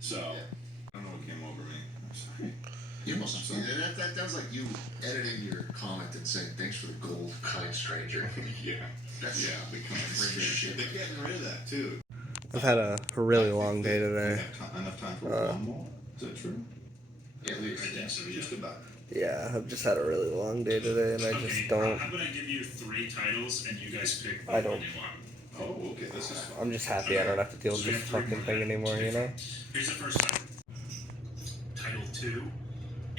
So, I don't know what came over me. I'm sorry. You must have that was like you editing your comment and saying, thanks for the gold, kind stranger. Yeah. That's the kind stranger. They're getting rid of that, too. I've had a really long day today. Enough time for one more? Is that true? Yeah, at least. I think so, yeah. Just about. Yeah, I've just had a really long day today, and I just don't. How about I give you 3 titles and you guys pick I one don't. you want? Oh, okay, this is fun. I'm just happy I don't have to deal with this fucking thing anymore, you know? Here's the first title. Title 2.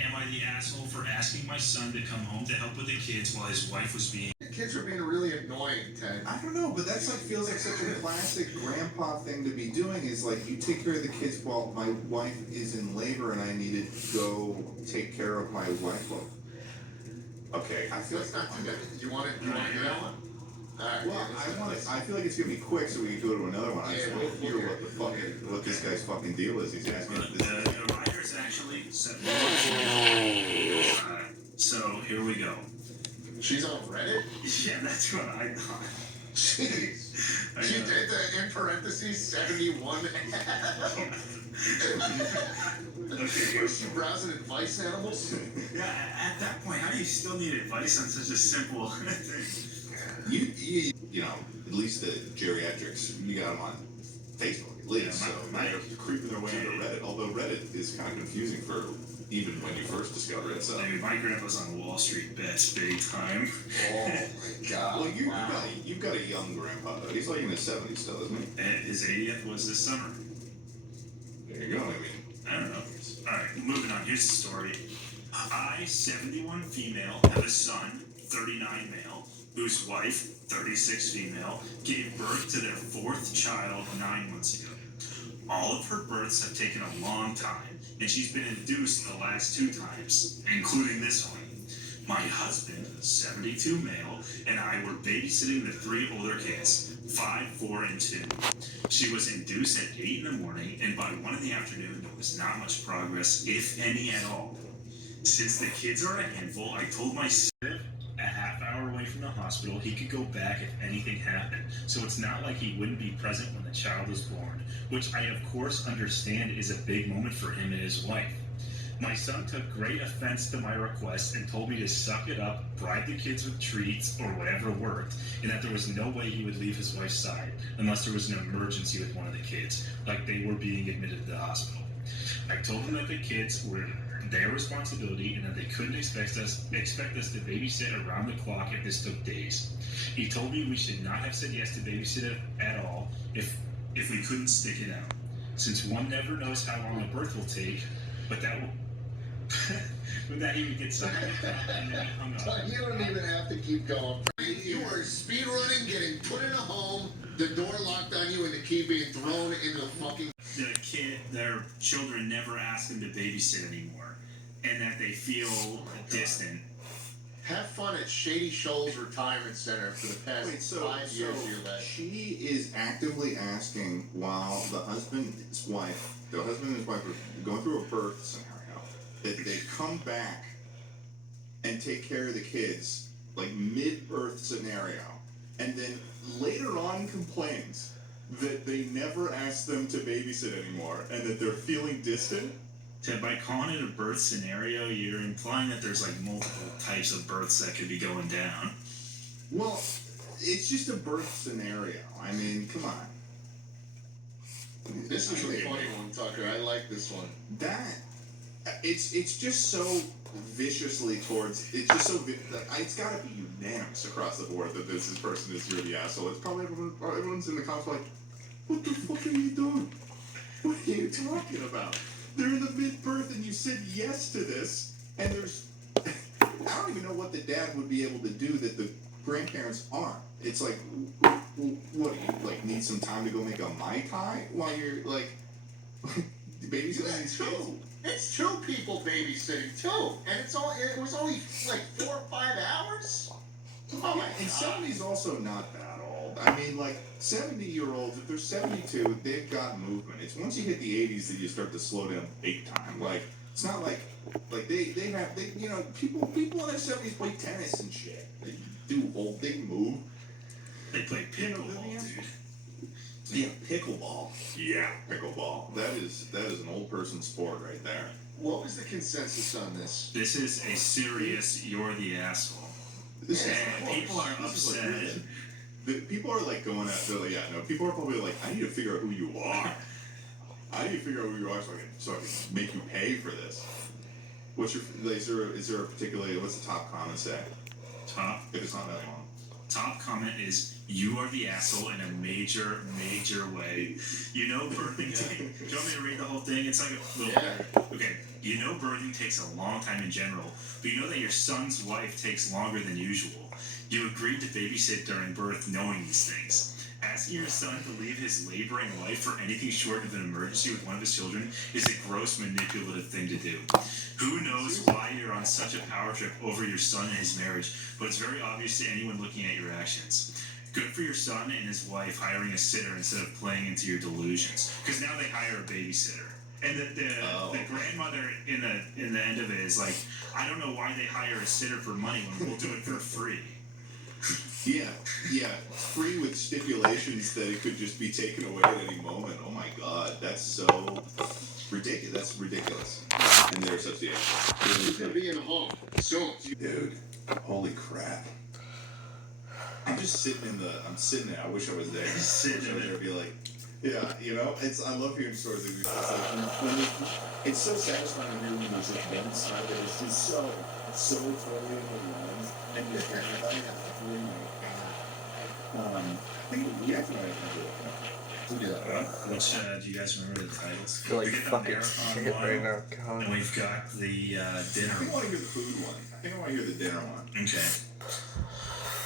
Am I the asshole for asking my son to come home to help with the kids while his wife was being... The kids were being really annoying, Ted. I don't know, but that's like feels like such a classic grandpa thing to be doing. Is like you take care of the kids while my wife is in labor and I need to go take care of my wife. Well, okay, I feel Let's not do that. You want to do that one? Alright. Well, I feel like it's gonna be quick, so we can go to another one. I just want to hear what this guy's fucking deal is. He's asking. The writer is actually... So, here we go. She's on Reddit? Yeah, that's what I thought. Jeez. She did the, in parentheses, 71. Okay. Was she browsing advice animals? Yeah, at that point, how do you still need advice on such a simple thing? You know, at least the geriatrics, you got them on Facebook, at least. So they're creeping their way into Reddit. Although Reddit is kind of confusing for even when you first discover it. So Dude, my grandpa's on Wall Street bets big time. Oh my god. Well, you've got a young grandpa though. He's like in his 70s still, isn't he? And his 80th was this summer. There you go. I don't know. Alright, moving on. Here's the story. I, 71 female, have a son, 39 male, whose wife, 36 female, gave birth to their 4th child 9 months ago. All of her births have taken a long time, and she's been induced the last 2 times, including this one. My husband, 72 male, and I were babysitting the 3 older kids, 5, 4, and 2. She was induced at 8 in the morning, and by 1 in the afternoon, there was not much progress, if any at all. Since the kids are a handful, I told my son a half hour away from the hospital, he could go back if anything happened, so it's not like he wouldn't be present when the child was born, which I of course understand is a big moment for him and his wife. My son took great offense to my request and told me to suck it up, bribe the kids with treats, or whatever worked, and that there was no way he would leave his wife's side, unless there was an emergency with one of the kids, like they were being admitted to the hospital. I told him that the kids were their responsibility and that they couldn't expect us to babysit around the clock if this took days. He told me we should not have said yes to babysit at all if we couldn't stick it out, since one never knows how long a birth will take, but that will... with that he would get something and then hung up. You don't even have to keep going. You were speed running, getting put in a home, the door locked on you, and the key being thrown into the fucking... Their children never ask them to babysit anymore, and that they feel distant. Have fun at Shady Shoals Retirement Center for the past 5 years of your life. She is actively asking while the husband and his wife are going through a birth scenario, that they come back and take care of the kids, like mid-birth scenario, and then later on complains that they never asked them to babysit anymore and that they're feeling distant. Ted, by calling it a birth scenario, you're implying that there's like multiple types of births that could be going down. Well, it's just a birth scenario. I mean, come on. This is a funny one, Tucker. I like this one. It's just so viciously towards... It's just so... It's got to be unanimous across the board that this person is really the asshole. It's probably everyone's in the comments like, what the fuck are you doing? What are you talking about? They're in the mid-birth and you said yes to this, and there's... I don't even know what the dad would be able to do that the grandparents aren't. It's like, what, you, like, need some time to go make a Mai Tai while you're, like, babysitting these kids? It's 2 people babysitting, too. And it was only, like, 4 or 5 hours? Oh, my and God. 70's also not that old. I mean, like, 70-year-olds, if they're 72, they've got movement. It's once you hit the 80s that you start to slow down big time. Like, it's not like they you know, people in their 70s play tennis and shit. They move. They play pickleball, dude. Yeah, pickleball. Yeah. Pickleball. That is an old person sport right there. What was the consensus on this? This is a serious you're the asshole. This is And people are this is upset. really- people are like going at people are probably like, I need to figure out who you are. I need to figure out who you are so I can make you pay for this. What's your is there a particular what's the top comment say? Top If it's not that long. Top comment is, you are the asshole in a major, major way. You know birthing takes... Do you want me to read the whole thing? It's like a little... Yeah. Okay. You know birthing takes a long time in general, but you know that your son's life takes longer than usual. You agreed to babysit during birth knowing these things. Asking your son to leave his laboring life for anything short of an emergency with one of his children is a gross manipulative thing to do. Who knows why you're on such a power trip over your son and his marriage, but it's very obvious to anyone looking at your actions. Good for your son and his wife hiring a sitter instead of playing into your delusions, because now they hire a babysitter. And the grandmother in the end of it is like, I don't know why they hire a sitter for money when we'll do it for free. Yeah, free with stipulations that it could just be taken away at any moment. Oh my god, that's so ridiculous. That's ridiculous in their association. You're gonna be in a home. So, Dude, holy crap. I'm sitting there. I wish I was there. Sitting I wish I was in there. Be like, yeah, you know, I love hearing stories like these. It's so satisfying to hear when there's just one side that is just so totally in the lines, and you're like, I think we actually might have to do it. We'll do that. Which, do you guys remember the titles? I feel like We get the fucking marathon shit one, right now. and God. we've got the I dinner think I one. want to hear the food one. I think I want to hear the dinner one. Okay.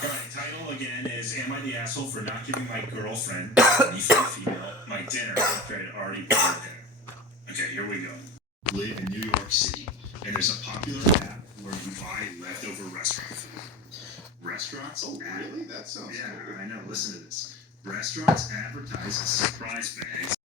Alright, title again is, Am I the asshole for not giving my girlfriend, me female, my dinner after I'd already bought dinner? Okay, here we go. Live in New York City, and there's a popular app where you buy leftover restaurant food. Restaurants Oh, really? That sounds Yeah, cool. I know. Listen to this. Restaurants advertise surprise bags